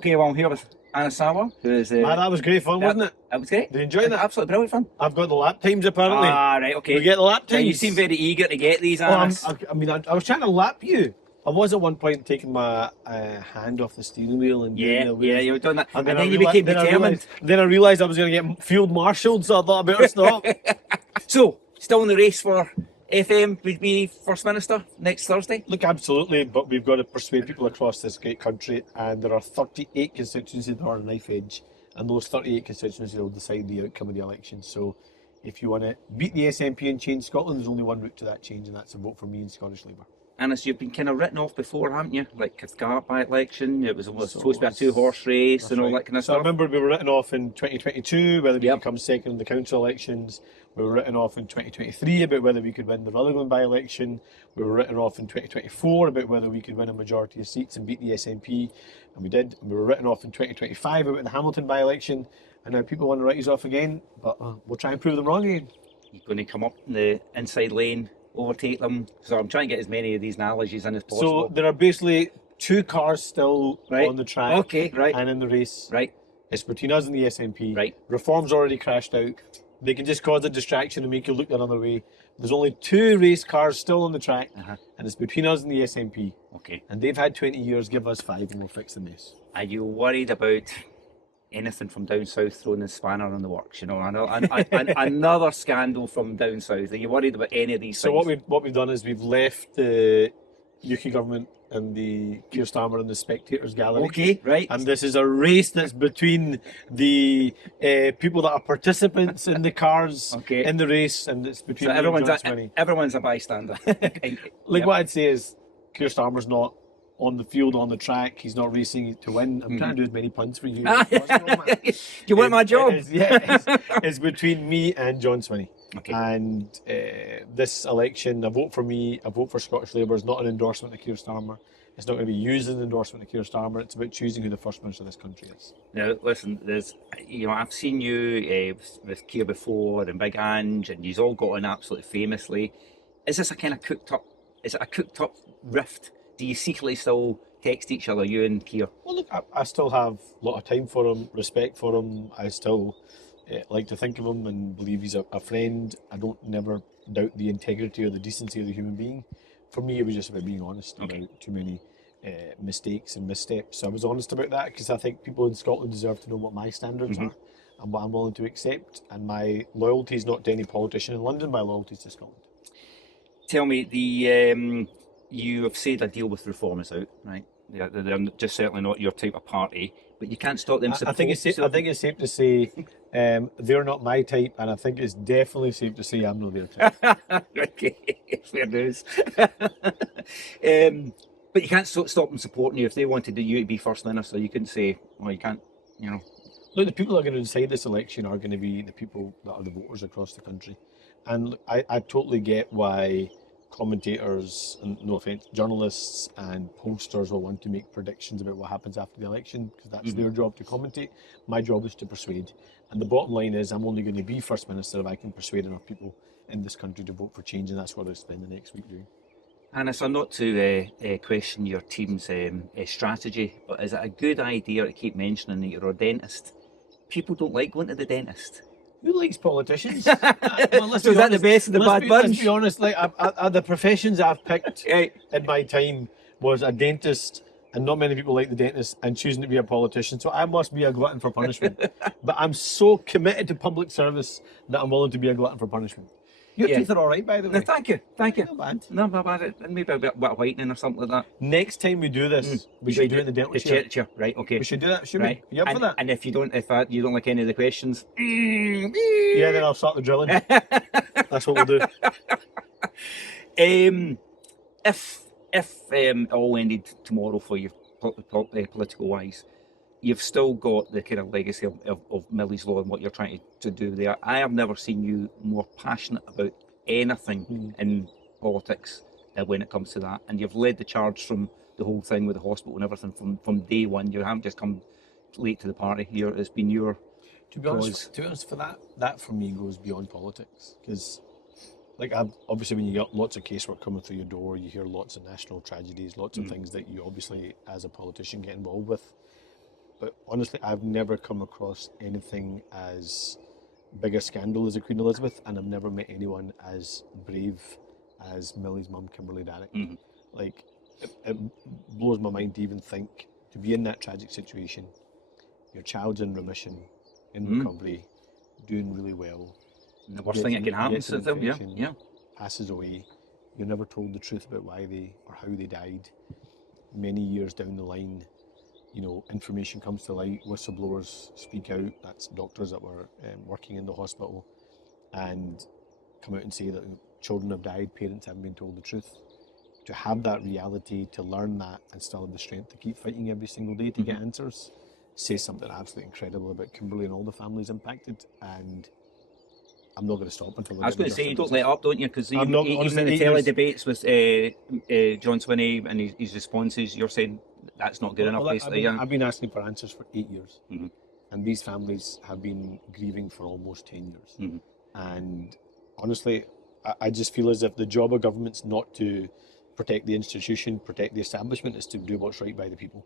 Okay, well, I'm here with Anna Sarwar, who is... that was great fun, wasn't it? That was great. Did you enjoy that? Absolutely brilliant fun. I've got the lap times apparently. Ah, right, okay. We get the lap So times. you seem very eager to get these, Oh, Anna. I was trying to lap you. I was at one point taking my hand off the steering wheel and doing the wheels. you were doing that. And then I you became determined. Then I realised I was going to get field marshalled, so I thought I better stop. So, still in the race for FM, would be First Minister next Thursday? Look, absolutely, but we've got to persuade people across this great country, and there are 38 constituencies that are on a knife edge, and those 38 constituencies will decide the outcome of the election. So if you want to beat the SNP and change Scotland, there's only one route to that change, and that's a vote for me in Scottish Labour. Anna, so you've been kind of written off before, haven't you? Like Cathcart by-election, it was supposed to be a two-horse race and all that kind of So stuff. I remember we were written off in 2022, whether we could come second in the council elections. We were written off in 2023 about whether we could win the Rutherglen by-election. We were written off in 2024 about whether we could win a majority of seats and beat the SNP, and we did. And we were written off in 2025 about the Hamilton by-election, and now people want to write us off again, but we'll try and prove them wrong again. You're going to come up in the inside lane, overtake them. So I'm trying to get as many of these analogies in as possible. So there are basically two cars still on the track and in the race. Right. It's between us and the SNP. Right. Reform's already crashed out. They can just cause a distraction and make you look the other way. There's only two race cars still on the track, and it's between us and the SNP. Okay. And they've had 20 years, give us 5 and we'll fix the mess. Are you worried about anything from down south throwing a spanner in the works? You know, another scandal from down south. Are you worried about any of these things? So what we've done is we've left the UK government and the Keir Starmer and the spectators gallery. Okay, right. And this is a race that's between the people that are participants in the cars in the race, and it's between everyone's John Swinney. Everyone's a bystander. What I'd say is Keir Starmer's not on the field, on the track. He's not racing to win. I'm trying to do as many puns for you. You want my job? It's between me and John Swinney. Okay. And this election, a vote for me, a vote for Scottish Labour is not an endorsement of Keir Starmer. It's not going to be used as an endorsement of Keir Starmer. It's about choosing who the First Minister of this country is. Now, listen, I've seen you with Keir before and Big Ange, and you've all got on absolutely famously. Is this a kind of cooked up rift? Do you secretly still text each other, you and Keir? Well, look, I still have a lot of time for him, respect for him. I still like to think of him and believe he's a friend. I don't never doubt the integrity or the decency of the human being. For me, it was just about being honest about too many mistakes and missteps. So I was honest about that because I think people in Scotland deserve to know what my standards are and what I'm willing to accept. And my loyalty is not to any politician in London, my loyalty is to Scotland. Tell me, you have said a deal with Reform is out, right? They're just certainly not your type of party, but you can't stop them supporting. I think it's safe to say they're not my type, and I think it's definitely safe to say I'm not their type. Okay, fair news. But you can't stop them supporting you. If they wanted you to be First Minister, you couldn't say, well, you can't, you know. Look, the people that are going to decide this election are going to be the people that are the voters across the country. And look, I totally get why commentators, and no offence, journalists and posters will want to make predictions about what happens after the election, because that's their job to commentate. My job is to persuade. And the bottom line is I'm only going to be First Minister if I can persuade enough people in this country to vote for change, and that's what I'll spend the next week doing. Anna, so not to question your team's strategy, but is it a good idea to keep mentioning that you're a dentist? People don't like going to the dentist. Who likes politicians? So is that the best of the bad bunch? Let's be honest, like the professions I've picked in my time was a dentist, and not many people like the dentist, and choosing to be a politician. So I must be a glutton for punishment. But I'm so committed to public service that I'm willing to be a glutton for punishment. Your teeth are all right, by the way. No, thank you. Not bad. No, not bad. Maybe a bit of whitening or something like that. Next time we do this, we should do it in the dental chair. Right, okay. We should do that, should we? Are you up for that? And if you don't like any of the questions, yeah, then I'll start the drilling. That's what we'll do. If it all ended tomorrow for you, political wise, you've still got the kind of legacy of Millie's Law and what you're trying to do there. I have never seen you more passionate about anything in politics when it comes to that. And you've led the charge from the whole thing with the hospital and everything from day one. You haven't just come late to the party. It's been your To be honest, for that for me goes beyond politics. Because, like, obviously when you get lots of casework coming through your door, you hear lots of national tragedies, lots of things that you obviously, as a politician, get involved with. but honestly, I've never come across anything as big a scandal as the Queen Elizabeth, and I've never met anyone as brave as Millie's mum, Kimberly Darrick. Mhm. Like, it blows my mind to even think, to be in that tragic situation, your child's in remission, in recovery, doing really well. And the worst thing that can happen to them, yeah. Passes away. You're never told the truth about why they or how they died. Many years down the line, you know, information comes to light, whistleblowers speak out, that's doctors that were working in the hospital, and come out and say that children have died, parents haven't been told the truth. To have that reality, to learn that, and still have the strength to keep fighting every single day to get answers, says something absolutely incredible about Kimberly and all the families impacted. And I'm not going to stop until I was going to say, you don't let up, don't you? Because even honestly, in the 8 tele years. debates with John Swinney and his responses, you're saying that's not good enough, basically. I've been asking for answers for 8 years, and these families have been grieving for almost 10 years. And honestly, I just feel as if the job of government's not to protect the institution, protect the establishment, is to do what's right by the people.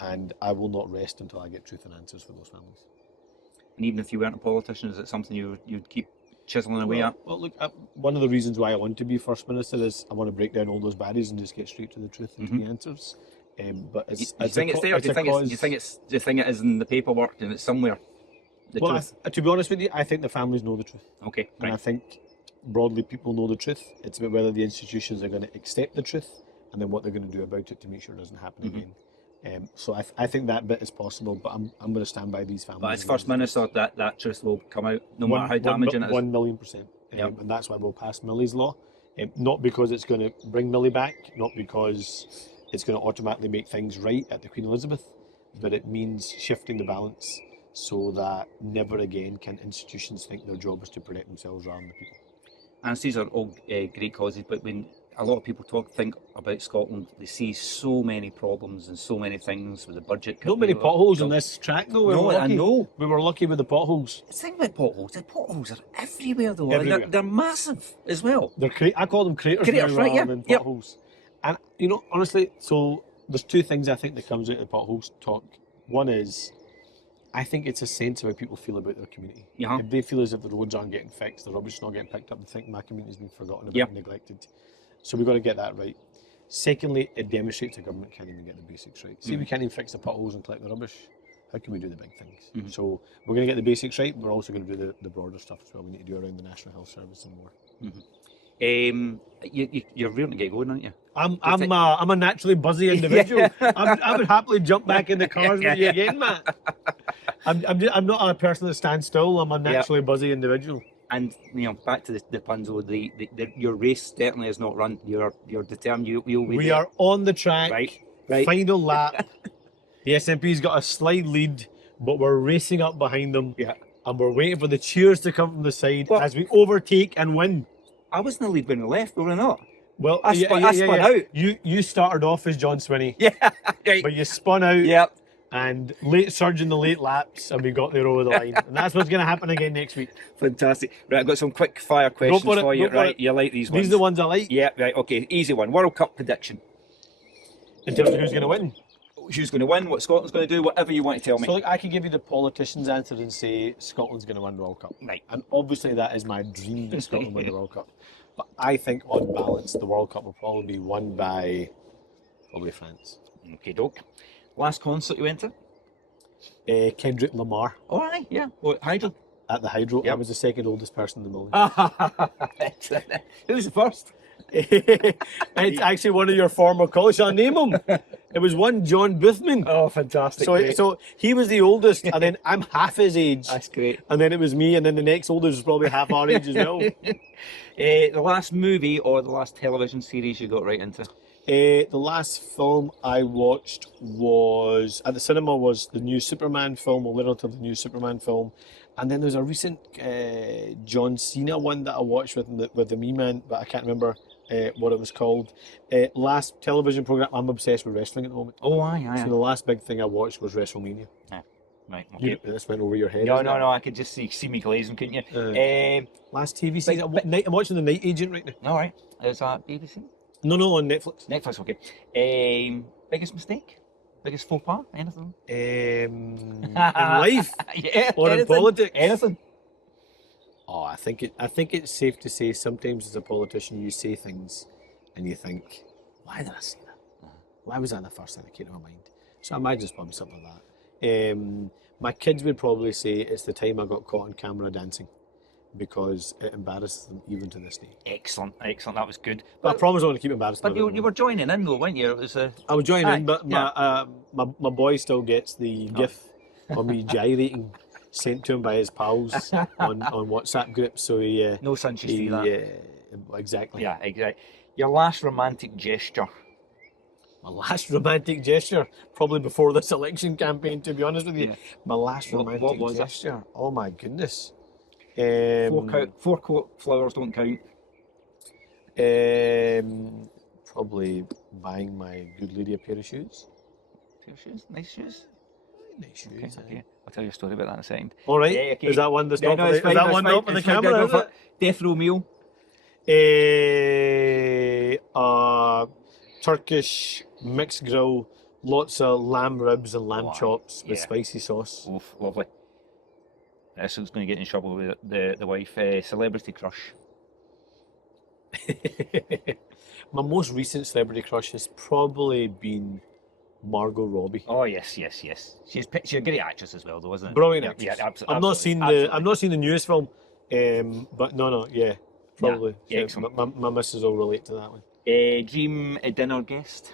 And I will not rest until I get truth and answers for those families. And even if you weren't a politician, is it something you'd keep chiseling away at? Well, look, one of the reasons why I want to be First Minister is I want to break down all those barriers and just get straight to the truth and to the answers. But Do you think it's there? Do you think it is in the paperwork and it's somewhere? To be honest with you, I think the families know the truth. Okay, And I think broadly people know the truth. It's about whether the institutions are going to accept the truth and then what they're going to do about it to make sure it doesn't happen again. So I think that bit is possible, but I'm going to stand by these families. But as First Minister, that truth will come out, no matter how damaging it is. 1,000,000%. And that's why we'll pass Millie's law. Not because it's going to bring Millie back, not because it's going to automatically make things right at the Queen Elizabeth, but it means shifting the balance so that never again can institutions think their job is to protect themselves rather than the people. And these are all great causes, but when a lot of people think about Scotland, they see so many problems and so many things with the budget. Not many potholes on this track, though. I know. We were lucky with the potholes. The thing about potholes, the potholes are everywhere, though. Everywhere. They're massive as well. I call them craters right, rather than potholes. And, you know, honestly, so there's two things I think that comes out of the potholes talk. One is, I think it's a sense of how people feel about their community. If they feel as if the roads aren't getting fixed, the rubbish is not getting picked up, they think my community's been forgotten about and neglected. So we've got to get that right. Secondly, it demonstrates the government can't even get the basics right. See, we can't even fix the potholes and collect the rubbish. How can we do the big things? So we're going to get the basics right, but we're also going to do the broader stuff as well. We need to do around the National Health Service and more. You're rearing to get going, aren't you? I'm a naturally buzzy individual. I would happily jump back in the cars with you again, Matt. I'm not a person that stands still. I'm a naturally buzzy individual. And you know, back to the Punzo, your race certainly is not run. You're determined. You'll be. We are on the track. Right. Final lap. The SNP's got a slight lead, but we're racing up behind them. Yeah. And we're waiting for the cheers to come from the side as we overtake and win. I was in the lead when we left, were we not? Well, I spun out. You started off as John Swinney. Yeah. Right. But you spun out. Yep. And late surge in the late laps, and we got there over the line. And that's what's going to happen again next week. Fantastic. Right, I've got some quick fire questions for you. Right, you like these ones? These are the ones I like. Yeah, right, okay. Easy one. World Cup prediction. In terms of who's going to win? Who's going to win, what Scotland's going to do, whatever you want to tell me. So look, I could give you the politician's answer and say Scotland's going to win the World Cup. Right. And obviously that is my dream that Scotland win the World Cup. But I think on balance, the World Cup will probably be won by probably France. Okay, doke. Last concert you went to? Kendrick Lamar. Oh, aye, yeah. What, Hydro? At the Hydro. Yep. I was the second oldest person in the building. Who was the first? It's actually one of your former colleagues. I'll name him. It was one John Boothman. Oh, fantastic. So he was the oldest, and then I'm half his age. That's great. And then it was me, and then the next oldest was probably half our age as well. The last movie or the last television series you got right into? The last film I watched was at the cinema was the new Superman film, or little to the new Superman film, and then there's a recent John Cena one that I watched with the Me Man, but I can't remember what it was called. Last television program. I'm obsessed with wrestling at the moment. Oh, aye. So the last big thing I watched was WrestleMania. Right. Okay. This went over your head. No. I could just see me glazing, couldn't you? Last TV series. I'm watching The Night Agent right now. All right. Is that BBC? No, on Netflix. Netflix, okay. Biggest mistake? Biggest faux pas? Anything? In life Yeah. or in anything? politics? Anything? Oh, I think it's safe to say sometimes as a politician you say things and you think, why did I say that? Why was that the first thing that came to my mind? So I imagine it's probably something like that. My kids would probably say it's the time I got caught on camera dancing because it embarrassed them even to this day. Excellent, excellent. That was good. But I promise I want to keep embarrassing But them. you were joining in though, weren't you? It was I was joining in, but yeah. my boy still gets the gif of me gyrating sent to him by his pals on WhatsApp groups. So he no son should see that. Exactly. Yeah, exactly. Your last romantic gesture. My last romantic gesture, probably before this election campaign, to be honest with you. Yeah. My last romantic what was gesture. It? Oh my goodness. Four coat flowers don't count. Probably buying my good lady a pair of shoes. Pair of shoes? Nice shoes? Nice shoes. Okay. I'll tell you a story about that in a second. All right. Yeah, okay. Is that one that's not no, for the, it's fine, is that no, one it's not fine, for the it's fine, camera? go for it. Death row meal. Turkish mixed grill, lots of lamb ribs and lamb chops with yeah. spicy sauce. Oof, lovely. This one's going to get in trouble with the wife. Celebrity crush. My most recent celebrity crush has probably been Margot Robbie. Oh yes. She's a great actress as well, though, isn't it? Brilliant yeah, actress. Yeah, I've not seen the newest film, but yeah, probably. Yeah, excellent. My missus will relate to that one. Dream dinner guest.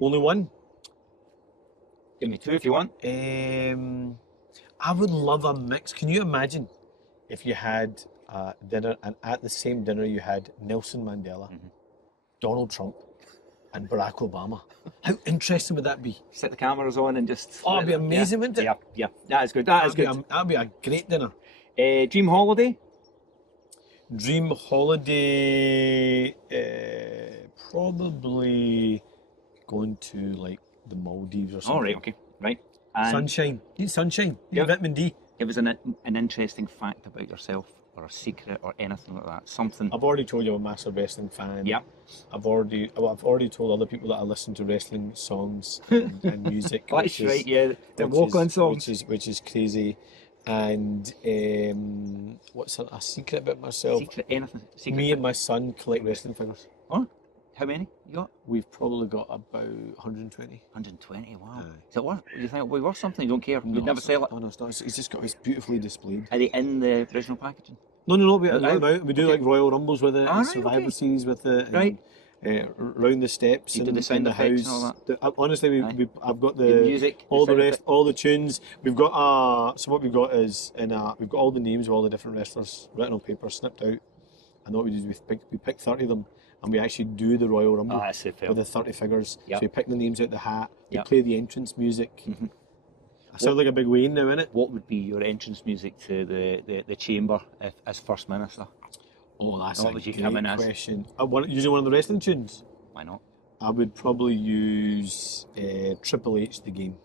Only one. Give me two if you want. I would love a mix. Can you imagine if you had dinner and at the same dinner you had Nelson Mandela, Donald Trump, and Barack Obama? How interesting would that be? Set the cameras on and just. Oh, it'd be amazing, wouldn't it? Yeah. That is good. That'd be a great dinner. Dream holiday. Dream holiday, probably going to like the Maldives or something. All right, okay, right. And sunshine. Need sunshine. Need vitamin D. Give us an interesting fact about yourself, or a secret, or anything like that. Something. I've already told you I'm a massive wrestling fan. Yeah. I've already told other people that I listen to wrestling songs and music. That's right. Yeah, the walk-on songs, which is crazy. And what's a secret about myself? Secret, anything. Secret. Me and my son collect wrestling figures. Oh, how many you got? We've probably got about 120. 120, wow. Is it worth? Do you think it'll be worth something? You don't care? You'd never sell it? No, it's not. It's just got, it's beautifully displayed. Are they in the original packaging? No. We do like Royal Rumbles with it, right, Survivor Series with it. And, right. Round the steps you and the sound in the effects house. and all that? Honestly, I've got the music, all the rest, all the tunes. We've got so what we've got is we've got all the names of all the different wrestlers written on paper, snipped out. And what we do is we pick 30 of them, and we actually do the Royal Rumble with the 30 figures. Yep. So we pick the names out the hat. We Yep. play the entrance music. I sound like a big Wayne now, innit? What would be your entrance music to the chamber as First Minister? Oh, that's What a would you great come in as? question. Using one of the wrestling tunes? Why not? I would probably use Triple H, The Game.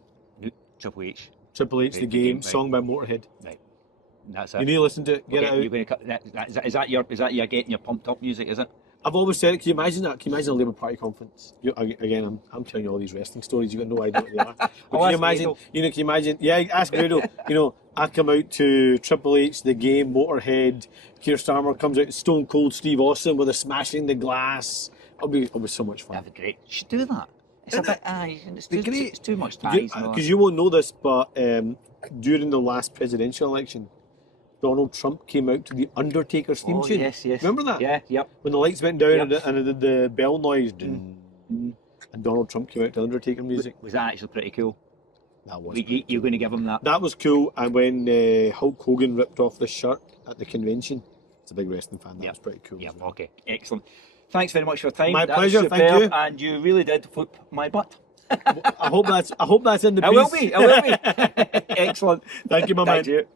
Triple H. Triple H, The Game, song by Motorhead. Right. That's it. You need to listen to it, get it out. You're going to, is that your getting your pumped up music, is it? I've always said it. Can you imagine that? Can you imagine a Labour Party conference? Again, I'm telling you all these wrestling stories. You've got no idea what they are. But can you imagine? Can you imagine? Yeah, ask Grado. I come out to Triple H, The Game, Motorhead. Keir Starmer comes out, Stone Cold Steve Austin with a smashing the glass. It'll be so much fun. That'd be great. You should do that. It's a bit. It's too much ties. Because you won't know this, but during the last presidential election, Donald Trump came out to the Undertaker's theme tune. Yes. Remember that? Yeah, yep. When the lights went down and it did the bell noise. And Donald Trump came out to Undertaker music. Was that actually pretty cool? That was. You're going to give him that? That was cool. And when Hulk Hogan ripped off the shirt at the convention, it's a big wrestling fan. That was pretty cool. Yeah, okay. Excellent. Thanks very much for your time. My pleasure, thank you. And you really did flip my butt. I hope that's in the piece. I will be. Excellent. Thank you, my man. Thank you.